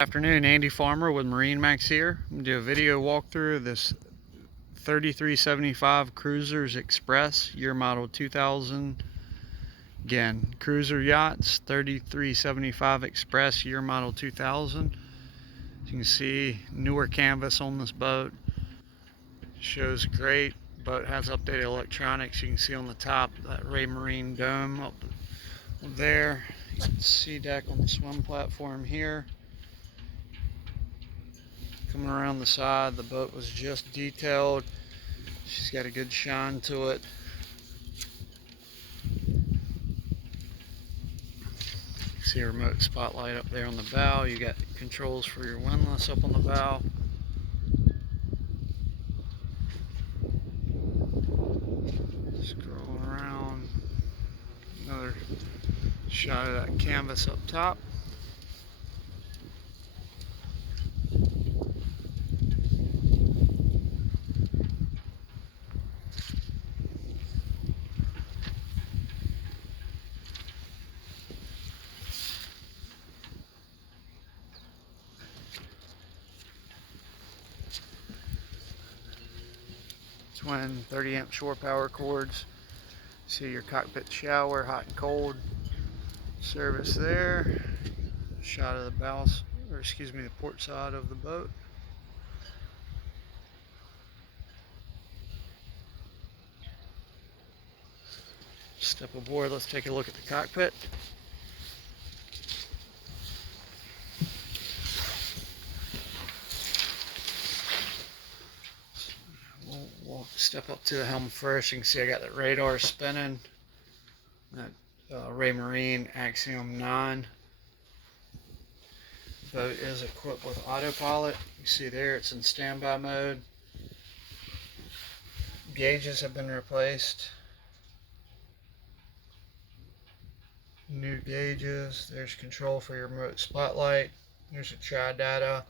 Afternoon, Andy Farmer with MarineMax here. I'm going to do a video walkthrough of this 3375 Cruisers Express, year model 2000. Again, Cruiser Yachts 3375 Express, year model 2000. As you can see, newer canvas on this boat. Shows great. Boat has updated electronics. You can see on the top that RayMarine dome up there. Seadek on the swim platform here. Coming around the side, the boat was just detailed. She's got a good shine to it. See a remote spotlight up there on the bow. You got controls for your windlass up on the bow. Scrolling around. Another shot of that canvas up top. Twin 30-amp shore power cords. See your cockpit shower, hot and cold service there. Shot of the bow, or excuse me, the port side of the boat. Step aboard, let's take a look at the cockpit. We'll step up to the helm first. You can see I got that radar spinning. That RayMarine Axiom 9. Boat is equipped with autopilot. You see there it's in standby mode. Gauges have been replaced. New gauges. There's control for your remote spotlight. There's your tri data.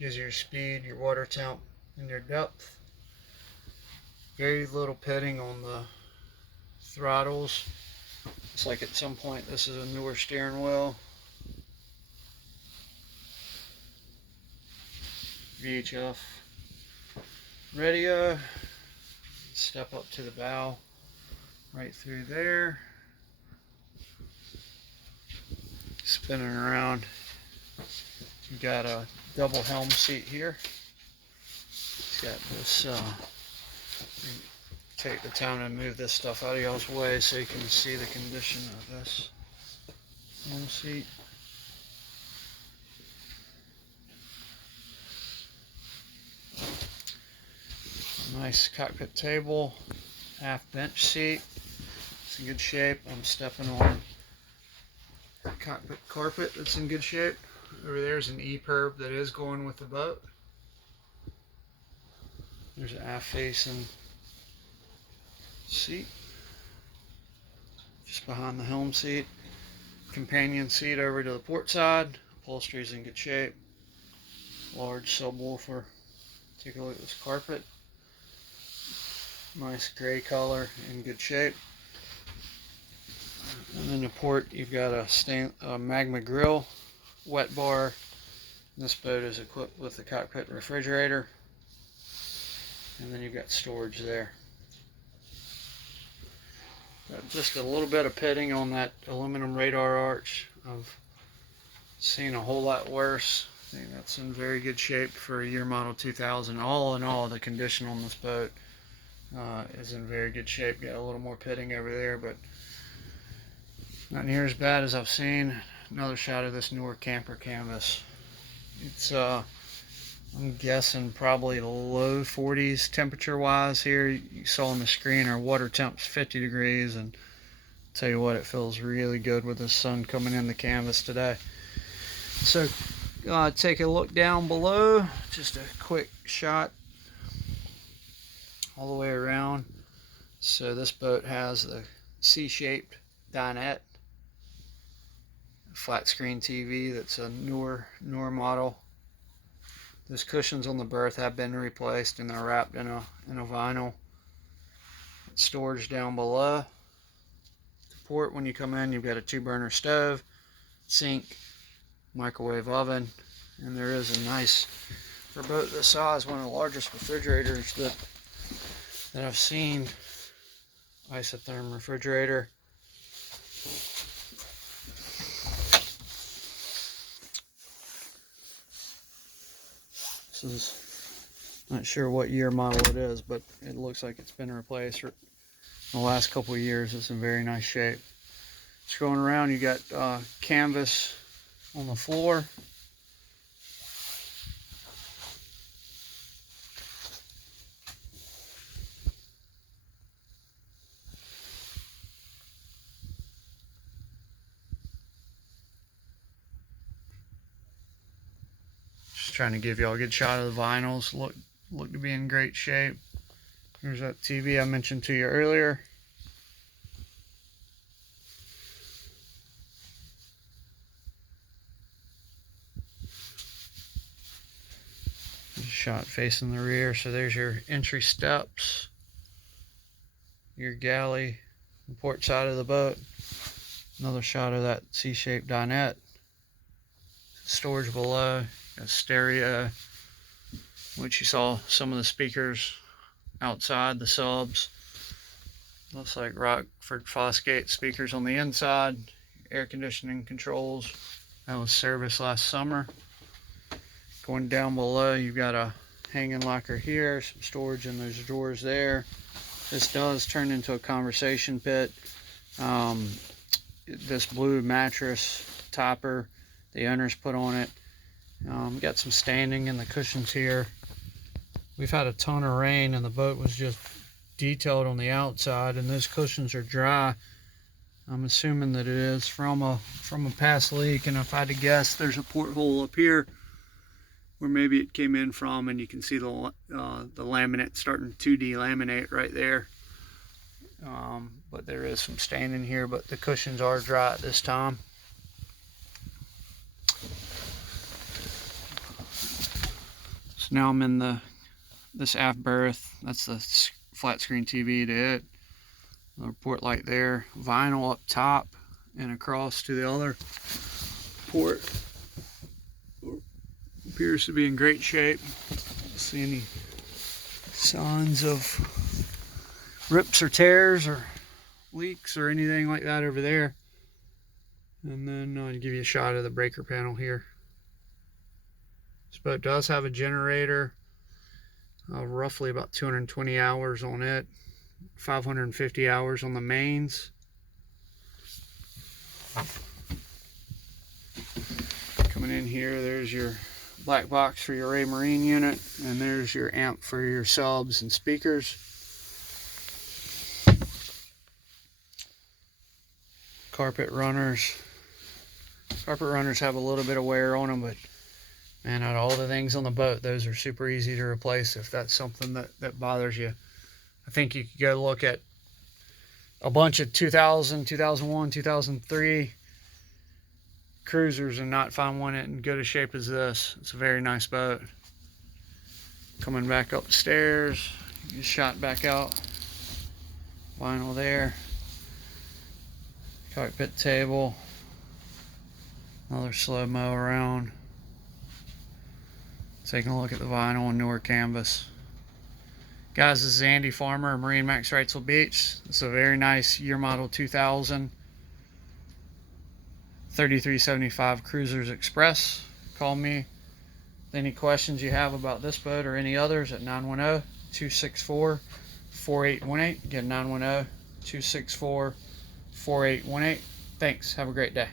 Gives you your speed, your water temp, and your depth. Very little pitting on the throttles. It's like at some point this is a newer steering wheel. VHF radio. Step up to the bow, right through there. Spinning around. You got a double helm seat here. It's got this. Take the time to move this stuff out of y'all's way so you can see the condition of this helm seat. Nice cockpit table, half bench seat. It's in good shape. I'm stepping on cockpit carpet that's in good shape. Over there's an E-perb that is going with the boat. There's an aft facing seat just behind the helm seat. Companion seat over to the port side. Upholstery's in good shape. Large subwoofer. Take a look at this carpet. Nice gray color, in good shape. And then the port, you've got a Magma grill, wet bar. This boat is equipped with a cockpit refrigerator. And then you've got storage there. Got just a little bit of pitting on that aluminum radar arch. I've seen a whole lot worse. I think that's in very good shape for a year model 2000. All in all, the condition on this boat is in very good shape. Got a little more pitting over there, but not near as bad as I've seen. Another shot of this newer camper canvas. It's I'm guessing probably low 40s temperature wise here. You saw on the screen our water temp's 50 degrees, and I'll tell you what, it feels really good with the sun coming in the canvas today. So take a look down below, just a quick shot all the way around. So this boat has the C-shaped dinette, flat screen TV that's a newer model. Those cushions on the berth have been replaced and they're wrapped in a vinyl. Storage down below. The port, when you come in, you've got a 2-burner stove, sink, microwave oven. And there is a nice, for a boat this size, one of the largest refrigerators that I've seen. Isotherm refrigerator. This is, not sure what year model it is, but it looks like it's been replaced in the last couple of years. It's in very nice shape. Just going around, you got canvas on the floor. Just trying to give y'all a good shot of the vinyls. Look to be in great shape. Here's that TV I mentioned to you earlier. Shot facing the rear, so there's your entry steps, your galley, the port side of the boat. Another shot of that C-shaped dinette. Storage below, got stereo, which you saw some of the speakers outside, the subs. Looks like Rockford Fosgate speakers on the inside. Air conditioning controls. That was serviced last summer. Going down below, you've got a hanging locker here, some storage in those drawers there. This does turn into a conversation pit. This blue mattress topper the owners put on it. Got some standing in the cushions here. We've had a ton of rain and the boat was just detailed on the outside, and those cushions are dry. I'm assuming that it is from a past leak, and if I had to guess, there's a porthole up here where maybe it came in from, and you can see the laminate starting to delaminate right there. But there is some stain in here, but the cushions are dry at this time. So now I'm in this aft berth. That's the flat screen TV to it. Another port light there. Vinyl up top and across to the other port. Appears to be in great shape. Don't see any signs of rips or tears or leaks or anything like that over there. And then I'll give you a shot of the breaker panel here. This boat does have a generator, roughly about 220 hours on it, 550 hours on the mains. Coming in here, there's your black box for your RayMarine unit, and there's your amp for your subs and speakers. Carpet runners. Carpet runners have a little bit of wear on them, but man, out of all the things on the boat, those are super easy to replace if that's something that bothers you. I think you could go look at a bunch of 2000, 2001, 2003 cruisers and not find one in good a shape as this. It's a very nice boat. Coming back up the stairs, you shot back out. Vinyl there. Cockpit table. Another slow-mo around. Taking a look at the vinyl and newer canvas. Guys, this is Andy Farmer of MarineMax Wrightsville Beach. It's a very nice year model 2000 3375 Cruisers Express. Call me with any questions you have about this boat or any others at 910-264-4818. Again, 910-264-4818. Thanks. Have a great day.